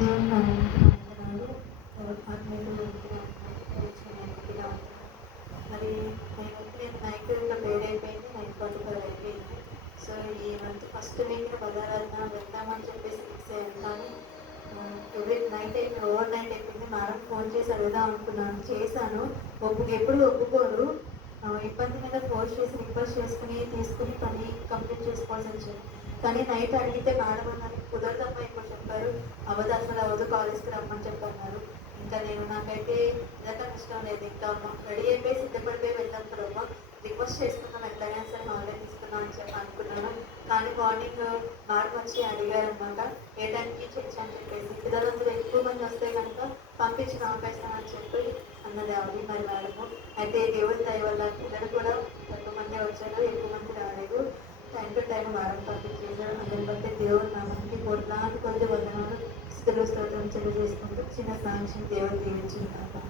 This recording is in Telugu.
దేవుని నామానికి వందనాలు. ఆత్మీయులు మరి నేను నైట్ ఇంకా వేడైపోయింది, 9:45 అయిపోయింది. సో ఈ మంత్ ఫస్ట్ వీక్ బజారాలను వెళ్దామని చెప్పేసి ఫిక్స్ అయ్యాను. కానీ ఎవ్రీ నైట్ అయిపోయింది, ఓవర్ నైట్ అయిపోయింది. మేడం ఫోన్ చేసి అడుగుదాం అనుకున్నాను, చేశాను. ఎప్పుడు ఒప్పుకోరు. ఇబ్బంది మీద ఫోర్స్ చేసి రిక్వెస్ట్ చేసుకుని తీసుకుని పని కంప్లీట్ చేసుకోవాల్సి వచ్చింది. కానీ నైట్ అడిగితే మేడం అన్నారు కుదరదమ్మా, ఇప్పుడు చెప్పారు అవ్వదు, అసలు అవ్వదు, కాలేజ్కి రమ్మని చెప్పన్నారు. ఇంకా నాకైతే నిజంగా ఇష్టం లేదు. ఇంకా రెడీ అయిపోయి సిద్ధపడిపోయి వెళ్ళినప్పుడు అమ్మ రిక్వెస్ట్ చేసుకున్నాం ఎట్లయినా సరే హాలిడే తీసుకున్నాం అని చెప్పి అనుకున్నాను. కానీ మార్నింగ్ మేడం వచ్చి అడిగారనమాట ఏ టైంకి చెక్ అని చెప్పేసి. పిల్లలందరూ ఎక్కువ మంది వస్తే కనుక పంపించి ఆపేస్తానని చెప్పి అన్నది ఆవిడ. మరి మేడము అయితే దేవుడి దయ వల్ల పిల్లలు కూడా తక్కువ మంది వచ్చారు, ఎక్కువ మంది రాలేదు. టైం టు టైం మేడం పంపించేశారు. అందరి బట్టి దేవుడి నామానికి కోట్లాది కొద్ది వందనాలు స్తోత్రం తెలియజేసుకుంటూ చిన్న సాంక్షన్ దేవుడు దీవించుకుంటాను.